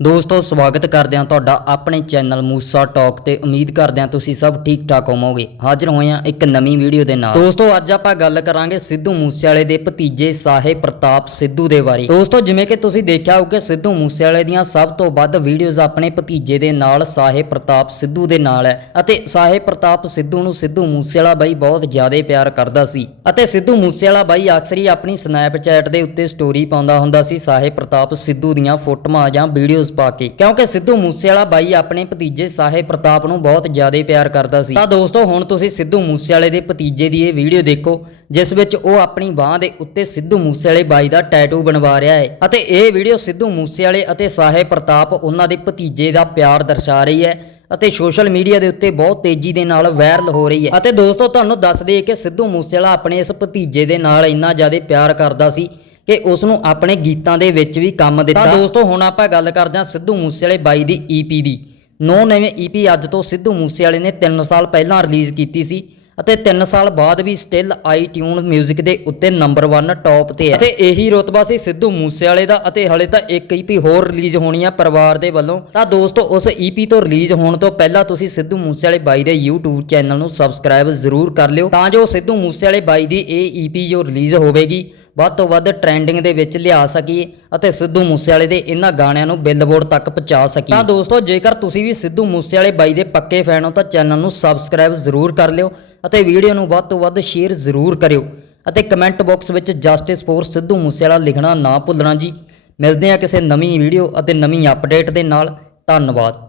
ਦੋਸਤੋ, ਸਵਾਗਤ ਕਰਦੇ ਹਾਂ ਤੁਹਾਡਾ ਆਪਣੇ ਚੈਨਲ ਮੂਸਾ ਟਾਕ ਤੇ ਉਮੀਦ ਕਰਦੇ ਹਾਂ ਤੁਸੀਂ ਸਭ ਠੀਕ ਠਾਕ ਹੋਵੋਗੇ। ਹਾਜ਼ਰ ਹੋਏ ਹਾਂ ਇੱਕ ਨਵੀਂ ਵੀਡੀਓ ਦੇ ਨਾਲ। ਦੋਸਤੋ, ਅੱਜ ਆਪਾਂ ਗੱਲ ਕਰਾਂਗੇ ਸਿੱਧੂ ਮੂਸੇਵਾਲੇ ਦੇ ਭਤੀਜੇ ਸਾਹਿਬ ਪ੍ਰਤਾਪ ਸਿੱਧੂ ਦੇ ਬਾਰੇ। ਦੋਸਤੋ, ਜਿਵੇਂ ਕਿ ਤੁਸੀਂ ਦੇਖਿਆ ਹੋਊ ਕਿ ਸਿੱਧੂ ਮੂਸੇਵਾਲੇ ਦੀਆਂ ਸਭ ਤੋਂ ਵੱਧ ਵੀਡੀਓਜ਼ ਆਪਣੇ ਭਤੀਜੇ ਦੇ ਨਾਲ ਸਾਹਿਬ ਪ੍ਰਤਾਪ ਸਿੱਧੂ ਦੇ ਨਾਲ ਹੈ ਅਤੇ ਸਾਹਿਬ ਪ੍ਰਤਾਪ ਸਿੱਧੂ ਨੂੰ ਸਿੱਧੂ ਮੂਸੇਵਾਲਾ ਬਾਈ ਬਹੁਤ ਜ਼ਿਆਦਾ ਪਿਆਰ ਕਰਦਾ ਸੀ ਅਤੇ ਸਿੱਧੂ ਮੂਸੇਵਾਲਾ ਬਾਈ ਅਕਸਰ ਹੀ ਆਪਣੀ ਸਨੈਪਚੈਟ ਦੇ ਉੱਤੇ ਸਟੋਰੀ ਪਾਉਂਦਾ ਹੁੰਦਾ ਸੀ ਸਾਹਿਬ ਪ੍ਰਤਾਪ ਸਿੱਧੂ ਦੀਆਂ ਫੋਟੋਆਂ ਜਾਂ ਵੀਡੀਓਜ਼ ਪਾ ਕੇ। ਕਿਉਂਕਿ ਸਿੱਧੂ ਮੂਸੇਵਾਲਾ ਬਾਈ ਆਪਣੇ ਭਤੀਜੇ ਸਾਹਿਬ ਪ੍ਰਤਾਪ ਨੂੰ ਬਹੁਤ ਜ਼ਿਆਦਾ ਪਿਆਰ ਕਰਦਾ ਸੀ। ਤਾਂ ਦੋਸਤੋ, ਹੁਣ ਤੁਸੀਂ ਸਿੱਧੂ ਮੂਸੇਵਾਲੇ ਦੇ ਭਤੀਜੇ ਦੀ ਇਹ ਵੀਡੀਓ ਦੇਖੋ, ਜਿਸ ਵਿੱਚ ਉਹ ਆਪਣੀ ਬਾਹ ਦੇ ਉੱਤੇ ਸਿੱਧੂ ਮੂਸੇਵਾਲੇ ਬਾਈ ਦਾ ਟੈਟੂ ਬਣਵਾ ਰਿਹਾ ਹੈ ਅਤੇ ਇਹ ਵੀਡੀਓ ਸਿੱਧੂ ਮੂਸੇਵਾਲੇ ਅਤੇ ਸਾਹਿਬ ਪ੍ਰਤਾਪ ਉਹਨਾਂ ਦੇ ਭਤੀਜੇ ਦਾ ਪਿਆਰ ਦਰਸਾ ਰਹੀ ਹੈ ਅਤੇ ਸੋਸ਼ਲ ਮੀਡੀਆ ਦੇ ਉੱਤੇ ਬਹੁਤ ਤੇਜ਼ੀ ਦੇ ਨਾਲ ਵਾਇਰਲ ਹੋ ਰਹੀ ਹੈ। ਅਤੇ ਦੋਸਤੋ, ਤੁਹਾਨੂੰ ਦੱਸ ਦਈਏ ਕਿ ਸਿੱਧੂ ਮੂਸੇਵਾਲਾ ਆਪਣੇ ਇਸ ਭਤੀਜੇ ਦੇ ਨਾਲ ਇੰਨਾ ਜ਼ਿਆਦਾ ਪਿਆਰ ਕਰਦਾ ਸੀ ਕਿ ਉਸ ਨੂੰ ਆਪਣੇ ਗੀਤਾਂ ਦੇ ਵਿੱਚ ਵੀ ਕੰਮ ਦਿੱਤਾ। ਤਾਂ ਦੋਸਤੋ ਹੁਣ ਆਪਾਂ ਗੱਲ ਕਰਦੇ ਹਾਂ ਸਿੱਧੂ ਮੂਸੇਵਾਲੇ ਬਾਈ ਦੀ ਈਪੀ ਦੀ। ਨੌ ਨਵੇਂ ਈਪੀ ਅੱਜ ਤੋਂ ਸਿੱਧੂ ਮੂਸੇਵਾਲੇ ਨੇ 3 ਸਾਲ ਪਹਿਲਾਂ ਰਿਲੀਜ਼ ਕੀਤੀ ਸੀ ਅਤੇ 3 ਸਾਲ ਬਾਅਦ ਵੀ ਸਟਿਲ ਆਈ ਟਿਊਨ 뮤직 ਦੇ ਉੱਤੇ ਨੰਬਰ 1 ਟੌਪ ਤੇ ਹੈ। ਅਤੇ ਇਹੀ ਰੁਤਬਾ ਸੀ ਸਿੱਧੂ ਮੂਸੇਵਾਲੇ ਦਾ ਅਤੇ ਹਲੇ ਤਾਂ ਇੱਕ ਈਪੀ ਹੋਰ ਰਿਲੀਜ਼ ਹੋਣੀ ਆ ਪਰਿਵਾਰ ਦੇ ਵੱਲੋਂ। ਤਾਂ ਦੋਸਤੋ ਉਸ ਈਪੀ ਤੋਂ ਰਿਲੀਜ਼ ਹੋਣ ਤੋਂ ਪਹਿਲਾਂ ਤੁਸੀਂ ਸਿੱਧੂ ਮੂਸੇਵਾਲੇ ਬਾਈ ਦੇ YouTube ਚੈਨਲ ਨੂੰ ਸਬਸਕ੍ਰਾਈਬ ਜ਼ਰੂਰ ਕਰ ਲਿਓ। ਤਾਂ ਜੋ ਸਿੱਧੂ ਮੂਸੇਵਾਲੇ ਬਾਈ ਦੀ ਇਹ ਈਪੀ ਜੋ ਰਿਲੀਜ਼ ਹੋਵੇਗੀ ਵੱਧ ਤੋਂ ਵੱਧ ਟ੍ਰੈਂਡਿੰਗ ਦੇ ਵਿੱਚ ਲਿਆ ਸਕੀਏ ਅਤੇ ਸਿੱਧੂ ਮੂਸੇਵਾਲੇ ਦੇ ਇਹਨਾਂ ਗਾਣਿਆਂ ਨੂੰ ਬਿਲਬੋਰਡ ਤੱਕ ਪਹੁੰਚਾ ਸਕੀਏ ਤਾਂ ਦੋਸਤੋ, ਜੇਕਰ ਤੁਸੀਂ ਵੀ ਸਿੱਧੂ ਮੂਸੇਵਾਲੇ ਬਾਈ ਦੇ ਪੱਕੇ ਫੈਨ ਹੋ ਤਾਂ ਚੈਨਲ ਨੂੰ ਸਬਸਕ੍ਰਾਈਬ ਜ਼ਰੂਰ ਕਰ ਲਿਓ ਅਤੇ ਵੀਡੀਓ ਨੂੰ ਵੱਧ ਤੋਂ ਵੱਧ ਸ਼ੇਅਰ ਜ਼ਰੂਰ ਕਰਿਓ ਅਤੇ ਕਮੈਂਟ ਬਾਕਸ ਵਿੱਚ ਜਸਟਿਸ ਫੋਰ ਸਿੱਧੂ ਮੂਸੇਵਾਲਾ ਲਿਖਣਾ ਨਾ ਭੁੱਲਣਾ ਜੀ। ਮਿਲਦੇ ਹਾਂ ਕਿਸੇ ਨਵੀਂ ਵੀਡੀਓ ਅਤੇ ਨਵੀਂ ਅਪਡੇਟ ਦੇ ਨਾਲ। ਧੰਨਵਾਦ।